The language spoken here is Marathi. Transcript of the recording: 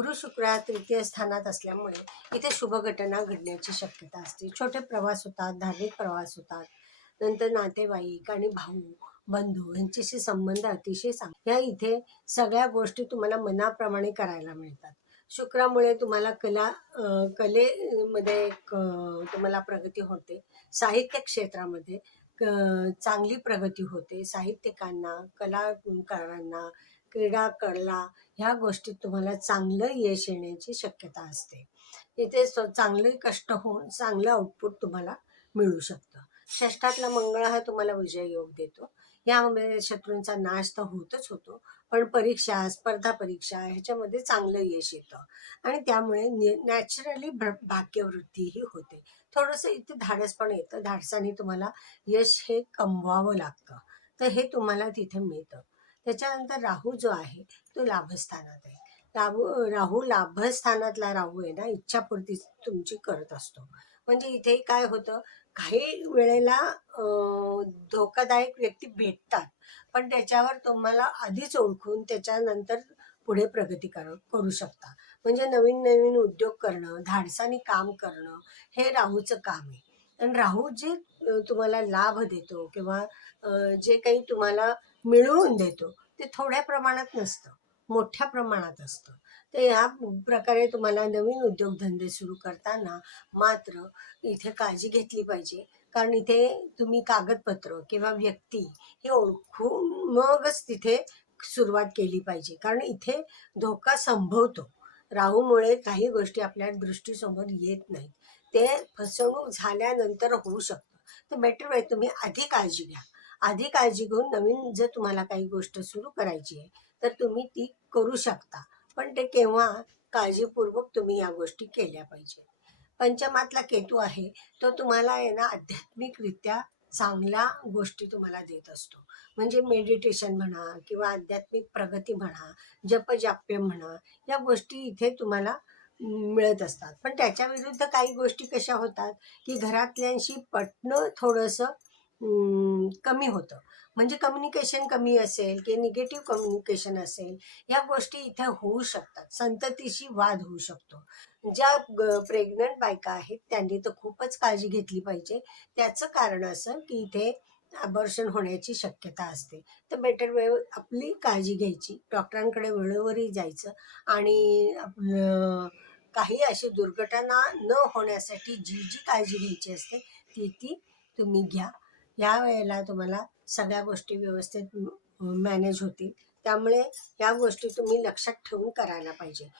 गुरु शुक्र तृतीय स्थानात असल्यामुळे इथे शुभ घटना घडण्याची शक्यता असते. छोटे प्रवास होतात, धार्मिक प्रवास होतात. नंतर नातेवाईक आणि भाऊ बंधू यांच्याशी संबंध अतिशय ह्या इथे सगळ्या गोष्टी तुम्हाला मनाप्रमाणे करायला मिळतात. शुक्रामुळे तुम्हाला कलेमध्ये तुम्हाला प्रगती होते. साहित्य क्षेत्रामध्ये चांगली प्रगती होते. साहित्यिकांना, कलाकारांना, कला ह्या गोष्टीत तुम्हाला चांगलं यश येण्याची शक्यता असते. इथे चांगले कष्ट होऊन चांगलं आउटपुट तुम्हाला मिळू शकतं. षष्ठातला मंगळ हा तुम्हाला विजय योग देतो. यामध्ये शत्रूंचा नाश तर होतच होतो, पण परीक्षा, स्पर्धा परीक्षा ह्याच्यामध्ये चांगलं यश येतं आणि त्यामुळे नॅचरली भाग्यवृद्धीही होते. थोडंसं इथे धाडस पण येतं. धाडसाने तुम्हाला यश हे कमवावं लागतं, तर हे तुम्हाला तिथे मिळतं. त्याच्यानंतर राहू जो आहे तो लाभस्थानात आहे. राहू लाभस्थानातला राहू आहे ना, इच्छापूर्ती तुमची करत असतो. म्हणजे इथे काय होतं, काही वेळेला धोकादायक व्यक्ती भेटतात, पण त्याच्यावर तुम्हाला आधीच ओळखून त्याच्यानंतर पुढे प्रगती करू शकता. म्हणजे नवीन नवीन उद्योग करणं, धाडसाने काम करणं हे राहूचं काम आहे. आणि राहू जे तुम्हाला लाभ देतो किंवा जे काही तुम्हाला मिळवून देतो ते थोड्या प्रमाणात नसतं, मोठ्या प्रमाणात असतं. तर ह्या प्रकारे तुम्हाला नवीन उद्योगधंदे सुरू करताना मात्र इथे काळजी घेतली पाहिजे. कारण इथे तुम्ही कागदपत्र किंवा व्यक्ती हे ओळखून मगच तिथे सुरुवात केली पाहिजे. कारण इथे धोका संभवतो. राहूमुळे काही गोष्टी आपल्या दृष्टीसमोर येत नाहीत. ते फसवणूक झाल्यानंतर होऊ शकतं. तर बेटर आहे तुम्ही आधी काळजी घ्या. आधी काळजी घेऊन नवीन जर तुम्हाला काही गोष्ट सुरू करायची आहे तर तुम्ही ती करू शकता. पण ते केव्हा काळजीपूर्वक तुम्ही या गोष्टी केल्या पाहिजे. पंचमातला केतू आहे तो तुम्हाला आहे ना आध्यात्मिकरित्या चांगल्या गोष्टी तुम्हाला देत असतो. म्हणजे मेडिटेशन म्हणा किंवा आध्यात्मिक प्रगती म्हणा, जपजाप्य म्हणा, या गोष्टी इथे तुम्हाला मिळत असतात. पण त्याच्या विरुद्ध काही गोष्टी कशा होतात की घरातल्यांशी पटणं थोडंसं कमी होतं. म्हणजे कम्युनिकेशन कमी असेल की निगेटिव्ह कम्युनिकेशन असेल, या गोष्टी इथे होऊ शकतात. संततीशी वाद होऊ शकतो. ज्या प्रेग्नंट बायका आहेत त्यांनी तर खूपच काळजी घेतली पाहिजे. त्याचं कारण असं की इथे अबॉर्शन होण्याची शक्यता असते. तर बेटर आपली काळजी घ्यायची, डॉक्टरांकडे वेळोवेळी जायचं आणि आपलं काही अशी दुर्घटना न होण्यासाठी जी जी काळजी घ्यायची असते ती तुम्ही घ्या. या वेळेला तुम्हाला सगळ्या गोष्टी व्यवस्थित मॅनेज होतील. त्यामुळे या गोष्टी तुम्ही लक्षात ठेवून करायला पाहिजे.